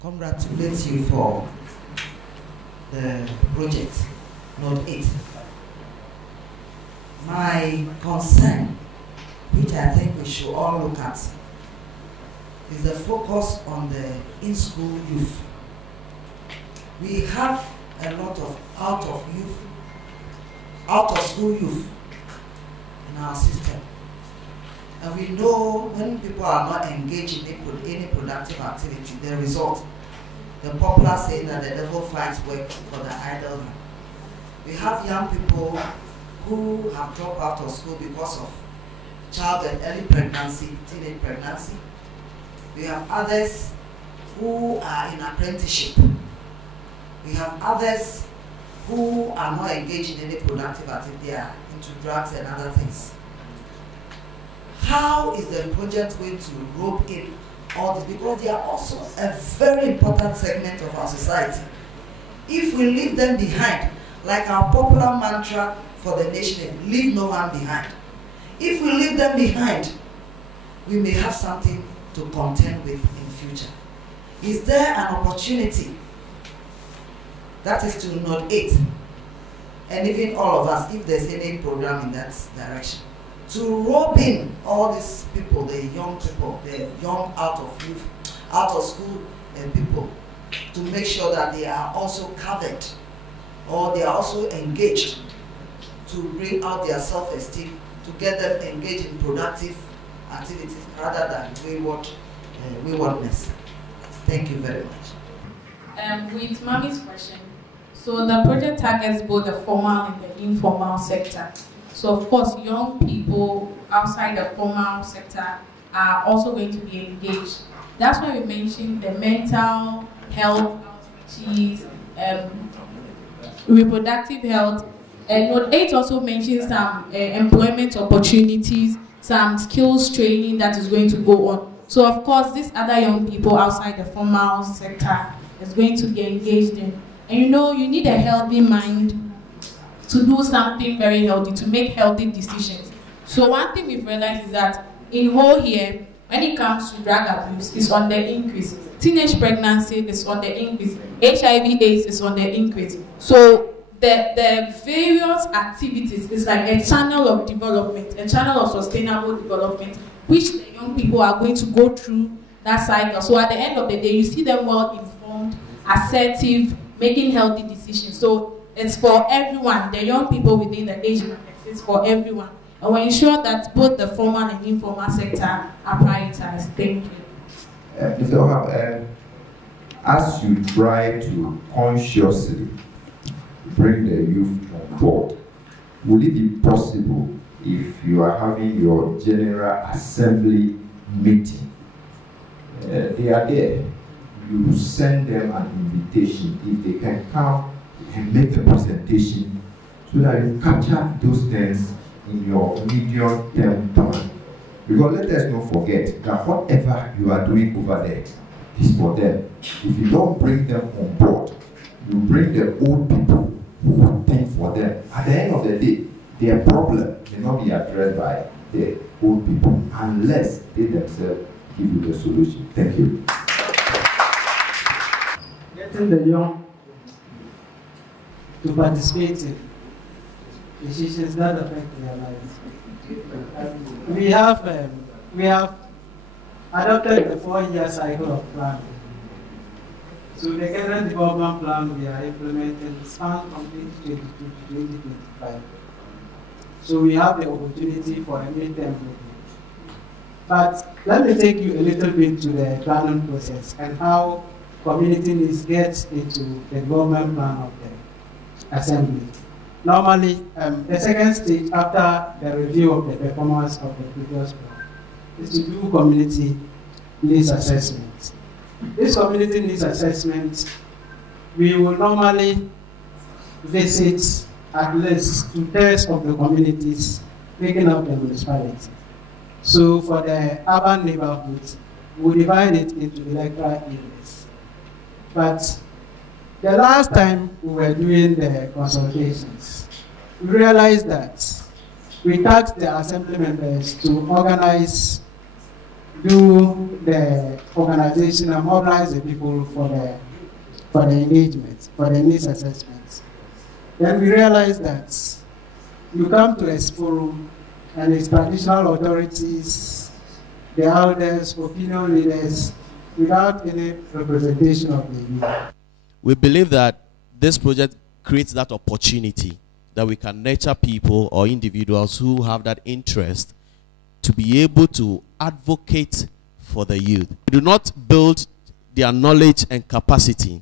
congratulate you for the project, Note 8. My concern, which I think we should all look at, is the focus on the in-school youth. We have a lot of out-of-school youth in our system. And we know when people are not engaged in any productive activity, the result, the popular saying that the devil finds work for the idle man. We have young people who have dropped out of school because of child and early pregnancy, teenage pregnancy. We have others who are in apprenticeship. We have others who are not engaged in any productive activity, they are into drugs and other things. How is the project going to rope in all this? Because they are also a very important segment of our society. If we leave them behind, like our popular mantra for the nation, leave no one behind. If we leave them behind, we may have something to contend with in future. Is there an opportunity, that is to Note 8, and even all of us, if there's any program in that direction, to rope in all these people, the young out of school people, to make sure that they are also covered or they are also engaged, to bring out their self-esteem, to get them engaged in productive activities rather than waywardness. Thank you very much. With Mami's question, so the project targets both the formal and the informal sector. So of course, young people outside the formal sector are also going to be engaged. That's why we mentioned the mental health outreaches, reproductive health. And Note 8 also mentions some employment opportunities, some skills training that is going to go on. So of course, these other young people outside the formal sector is going to be engaged in. And you know, you need a healthy mind to do something very healthy, to make healthy decisions. So one thing we've realized is that in Ho here, when it comes to drug abuse, it's on the increase. Teenage pregnancy is on the increase. HIV/AIDS is on the increase. So the various activities is like a channel of development, a channel of sustainable development, which the young people are going to go through that cycle. So at the end of the day, you see them well informed, assertive, making healthy decisions. So it's for everyone, the young people within the age bracket, it's for everyone. And we ensure that both the formal and informal sector are prioritized. Thank you. Mr. Wahabu, as you try to consciously bring the youth on board, will it be possible if you are having your General Assembly meeting? They are there. You send them an invitation if they can come and make a presentation so that you capture those things in your medium-term plan. Because let us not forget that whatever you are doing over there is for them. If you don't bring them on board, you bring the old people who will think for them. At the end of the day, their problem may not be addressed by the old people unless they themselves give you the solution. Thank you. Getting the young to participate in decisions that affect their lives. We have adopted the 4-year cycle of planning. So the current development plan we are implementing spans from 2022 to 2025. So we have the opportunity for a midterm review. But let me take you a little bit to the planning process and how community needs get into the development plan of the assembly. Normally, the second stage after the review of the performance of the previous plan is to do community needs assessment. This community needs assessment, we will normally visit at least 2/3 of the communities making up the municipality. So for the urban neighborhoods, we divide it into electoral areas. But the last time we were doing the consultations, we realized that we tasked the assembly members to organize do the organization and mobilize the people for the engagement, for the needs assessments. Then we realized that you come to a forum and it's traditional authorities, the elders, opinion leaders, without any representation of the youth. We believe that this project creates that opportunity that we can nurture people or individuals who have that interest to be able to advocate for the youth. We do not build their knowledge and capacity.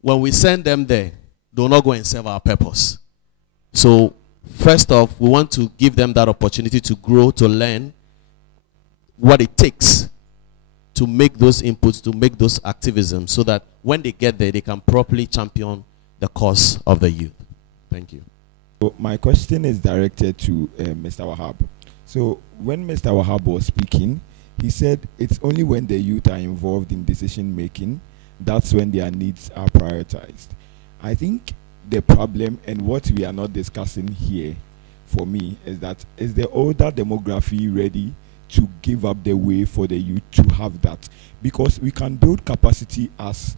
When we send them there, they will not go and serve our purpose. So, first off, we want to give them that opportunity to grow, to learn what it takes to make those inputs, to make those activisms, so that when they get there, they can properly champion the cause of the youth. Thank you. So my question is directed to Mr. Wahabu. So when Mr. Wahabu was speaking, he said it's only when the youth are involved in decision making, that's when their needs are prioritized. I think the problem and what we are not discussing here, for me, is that is the older demography ready to give up the way for the youth to have that? Because we can build capacity as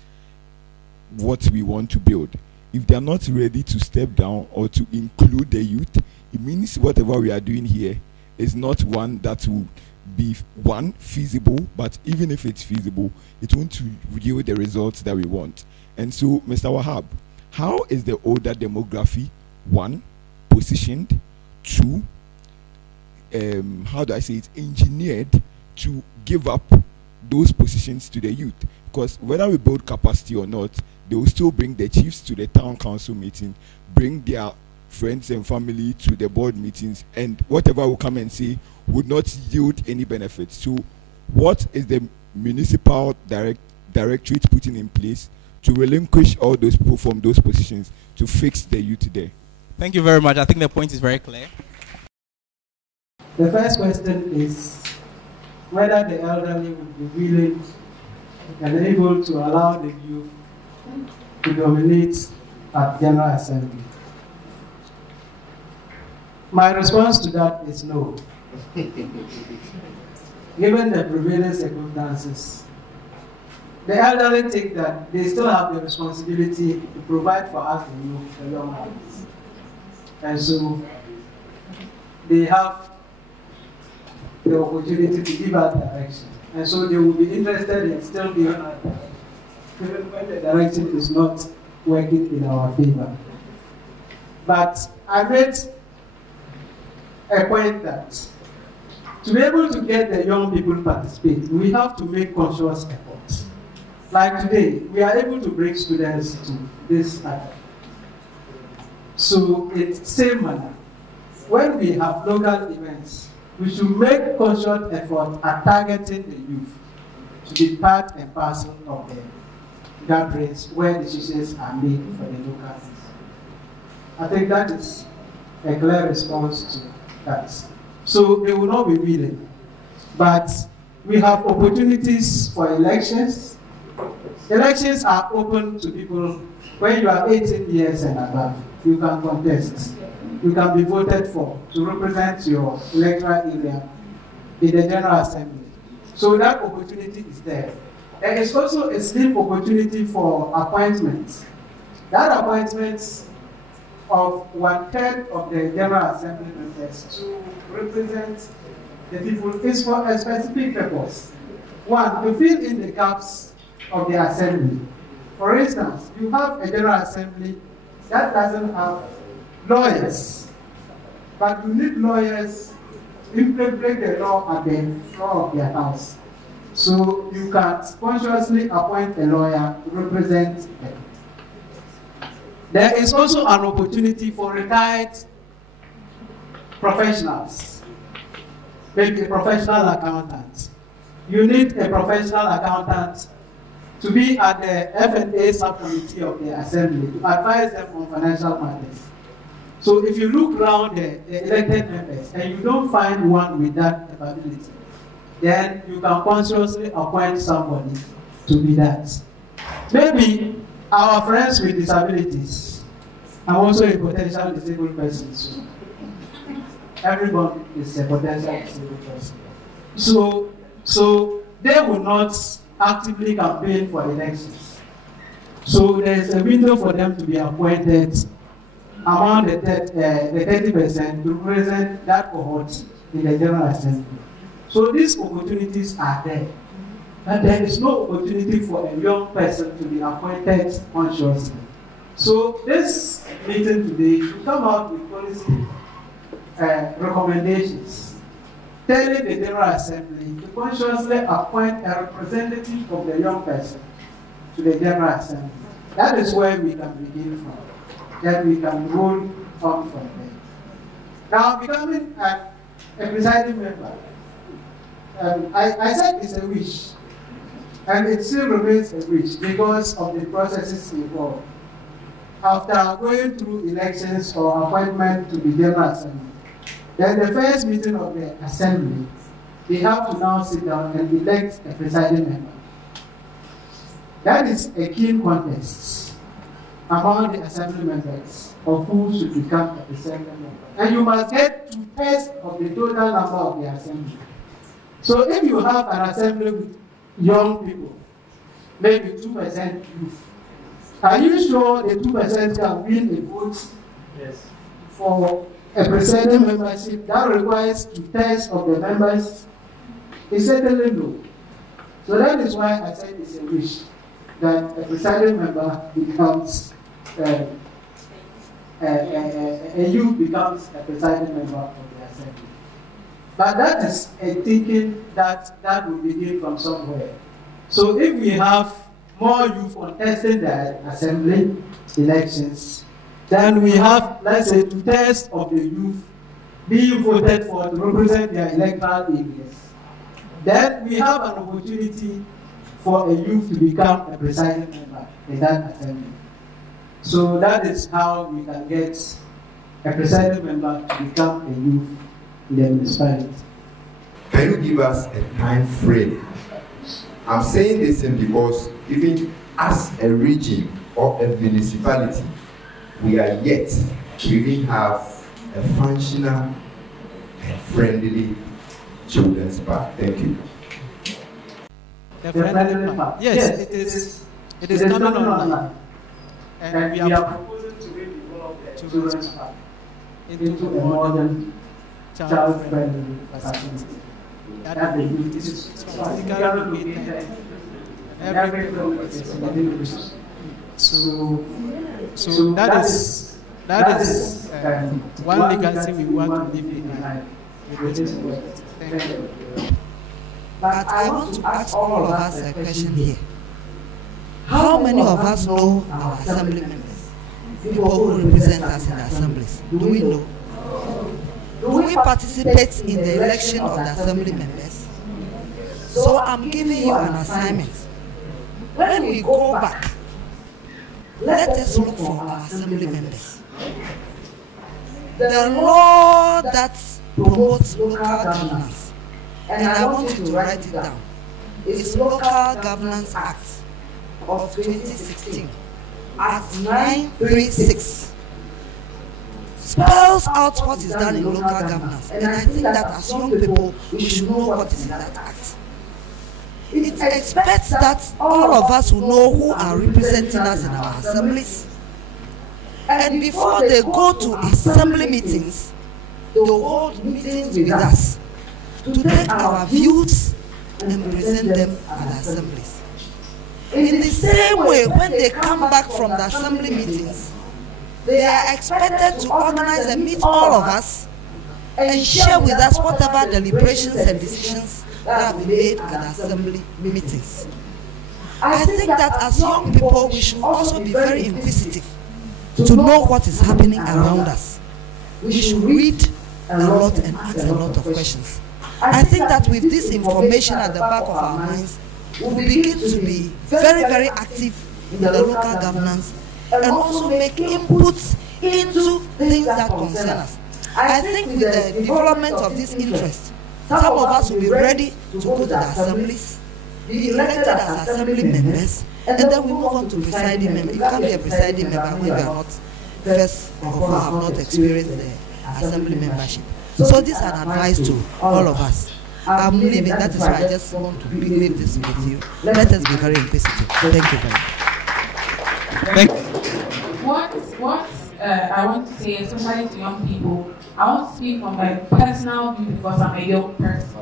what we want to build. If they are not ready to step down or to include the youth, it means whatever we are doing here is not one that will be feasible, but even if it's feasible, it won't yield the results that we want. And so, Mr. Wahab, how is the older demography, one, positioned, two, how do I say it, engineered to give up those positions to the youth? Because whether we build capacity or not, they will still bring the chiefs to the town council meeting, bring their friends and family to the board meetings, and whatever will come and say would not yield any benefit. So what is the municipal directorate putting in place to relinquish all those people from those positions to fix the youth there? Thank you very much. I think the point is very clear. The first question is whether the elderly would be willing and able to allow the youth to dominate at General Assembly. My response to that is no. Given the prevailing circumstances, the elderly think that they still have the responsibility to provide for us, the youth, the young ones. And so they have the opportunity to give us direction. And so they will be interested in still giving us direction, even when the direction is not working in our favor. But I made a point that to be able to get the young people to participate, we have to make conscious efforts. Like today, we are able to bring students to this academy. So in the same manner, when we have local events, we should make conscious effort at targeting the youth to be part and parcel of the gatherings where decisions are made for the local youth. I think that is a clear response to that. So they will not be willing. But we have opportunities for elections. Elections are open to people. When you are 18 years and above, you can contest. You can be voted for to represent your electoral area in the General Assembly. So that opportunity is there. There is also a slim opportunity for appointments. That appointment of 1/3 of the General Assembly members to represent the people is for a specific purpose. One, to fill in the gaps of the Assembly. For instance, you have a General Assembly that doesn't have lawyers, but you need lawyers to implement the law at the floor of their house. So you can consciously appoint a lawyer to represent them. There is also an opportunity for retired professionals, maybe a professional accountant. You need a professional accountant to be at the F&A subcommittee of the Assembly to advise them on financial matters. So if you look around the elected members and you don't find one with that capability, then you can consciously appoint somebody to be that. Maybe our friends with disabilities. I'm also a potential disabled person, so everyone is a potential disabled person. So So they will not actively campaign for elections. So there's a window for them to be appointed among the 30% to represent that cohort in the General Assembly. So these opportunities are there. But there is no opportunity for a young person to be appointed consciously. So this meeting today should come out with policy recommendations telling the General Assembly to consciously appoint a representative of the young person to the General Assembly. That is where we can begin from. Then we can roll on from there. Now, becoming a presiding member, I said it's a wish, and it still remains a wish because of the processes involved. After going through elections or appointment to the General Assembly, then the first meeting of the Assembly, they have to now sit down and elect a presiding member. That is a keen contest among the Assembly members of who should become a presiding member. And you must get 2/3 of the total number of the Assembly. So if you have an Assembly with young people, maybe 2% youth, are you sure the 2% can win a vote for a presiding membership that requires 2/3 of the members? It's certainly no. So that is why I said it's a wish that a presiding member becomes a youth becomes a presiding member of the Assembly. But that is a thinking that will begin from somewhere. So if we have more youth contesting the Assembly elections, then we have, let's say, 2/3 of the youth being voted for to represent their electoral areas. Then we have an opportunity for a youth to become a presiding member in that Assembly. So that is how we can get a presiding member to become a youth in the municipality. Can you give us a time frame? I'm saying this because even as a region or a municipality, we are yet to even have a functional and friendly children's park. Thank you. The friendly park. Yes, it is. It is coming online. And we are proposing to redevelop the children's park into a modern, child-friendly facility. That is physically located. Everything is within reach. So that is one legacy we want to leave behind with this work. Thank you. But I want to ask all of us a question here. How many of us know our assembly members? People who represent us in the assemblies. Do we know? Do we participate in the election of the assembly members? So I'm giving you an assignment. When we go back, let us look for our assembly members. The law that promotes local governance, and I want you to write it down, is Local Governance Act of 2016, Act 936. Spells out what is done in local governance, and I think that as young people, we should know what is in that act. It expects that all of us will know who are representing us in our assemblies, and before they go to assembly meetings, they hold meetings with us to take our views and present them at the assemblies. In the same way, when they come back from the assembly meetings, they are expected to organize and meet all of us and share with us whatever deliberations and decisions that have been made at the assembly meetings. I think that as young people, we should also be very inquisitive to know what is happening around us. We should read a lot and ask a lot of questions. I think that with this information at the back of our minds, we begin to be very, very active in the local governance and also make inputs into things that concern us. I think with the development of this interest, some of us will be ready to go to the assemblies, be elected as assembly members, and then we move on to presiding member. You can't be a presiding member when you are not, first of all, have not experienced the assembly membership. So this is an advice to all of us. I'm leaving. That is why I just want to leave this with you. Let us be very inquisitive. Thank you very much. Thank you. What I want to say, especially to young people, I want to speak from my personal view because I'm a young person.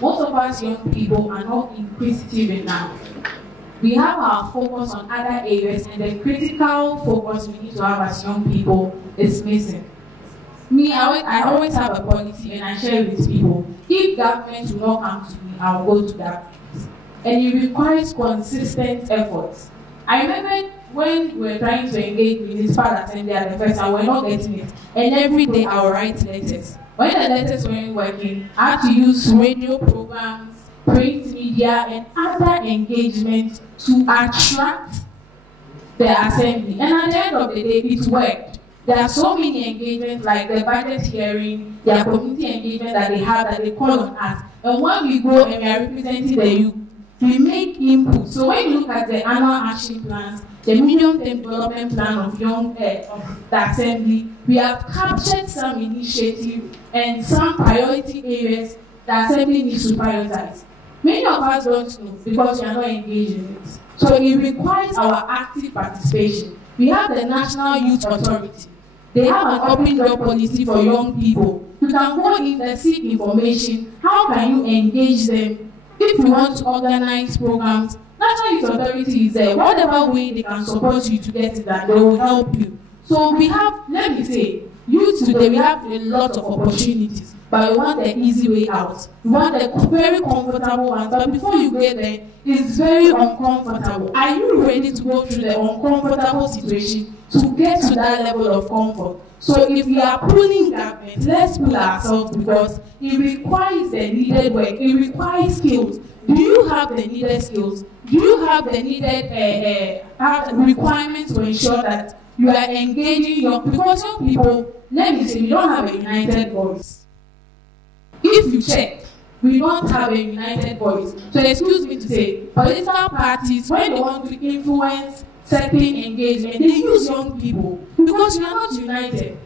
Most of us young people are not inquisitive enough. We have our focus on other areas, and the critical focus we need to have as young people is missing. Me, I always have a policy, and I share it with people. If government will not come to me, I will go to government. And it requires consistent efforts. I remember when we were trying to engage municipal assembly at the first time, we were not getting it. And every day I would write letters. When the letters weren't working, I had to use radio programs, print media, and other engagement to attract the assembly. And at the end of the day, it worked. There are so many engagements like the budget hearing, their community engagement that they have that they call on us. And when we go and we are representing the youth, we make input. So when you look at the annual action plans, the medium-term development plan of of the assembly, we have captured some initiative and some priority areas the assembly needs to prioritize. Many of us don't know because we are not engaged in it. So it requires our active participation. We have the National Youth Authority. They have an open door policy for young people. You can go in there, seek information. How can you engage them? If you want to organize programs, National Youth Authority is there. Whatever way they can support you to get it done, they will help you. So we have, let me say, youth today, we have a lot of opportunities, but we want the easy way out. We want the very comfortable ones, but before you get there, it's very uncomfortable. Are you ready to go through the uncomfortable situation to get to that level of comfort? So if we are pulling government, let's pull ourselves because it requires the needed work. It requires skills. Do you have the needed skills? Do you have the needed requirements to ensure that you are engaging young people? Because young people, let me say, we don't have a united voice. If you check, we don't have a united voice. So excuse me to say, political parties, when they want to influence certain engagement, they use young people because we are not united.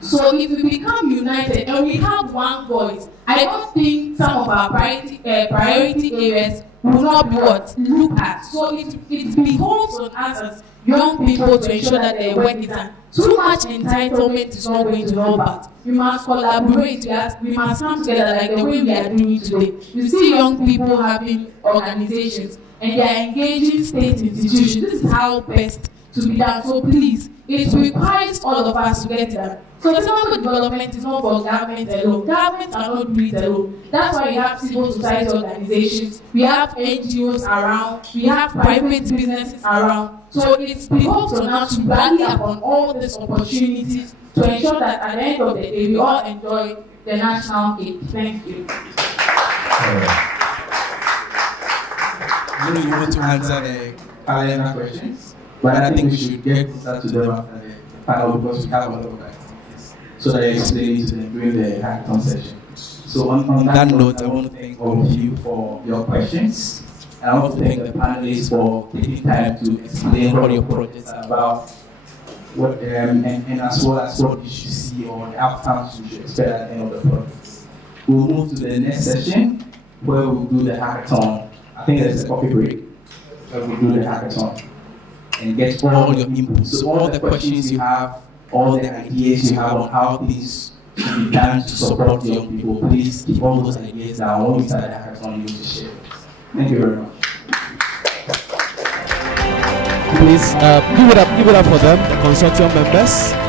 So if we become united and we have one voice, I don't think some of our priority areas will not be looked at. So it behoves on us as young people to ensure that their work is done. Too much entitlement is not going to help us. We must collaborate. We must come together like the way we are doing today. You see young people having organizations and they are engaging state institutions. This is how best to be done. So please, it requires all of us to get it done. So sustainable development is not for government alone. Governments are not doing it alone. That's why we have civil society organizations, we have NGOs around, we have private businesses around. So it's behoves on us to rally upon all these opportunities to ensure that at the end of the day, we all enjoy the national cake. Thank you. I really want to answer the calendar questions, but I think we should get closer to them after the panel because we have a lot of activities. So that I explain it to them during the hackathon session. So on that note, I want to thank all of you for your questions. And I want to thank the panelists for taking time to explain what your projects are about, what and as well as what you should see or the outcomes you should expect at the end of the project. We'll move to the next session where we'll do the hackathon. I think there's a coffee break where we'll do the hackathon and get all your input. So all the questions you have, all the ideas you have on how things should be done to support young people, please keep all those ideas down. When we start the hackathon, you will share. Thank you very much. Please give it up for them, the consortium members.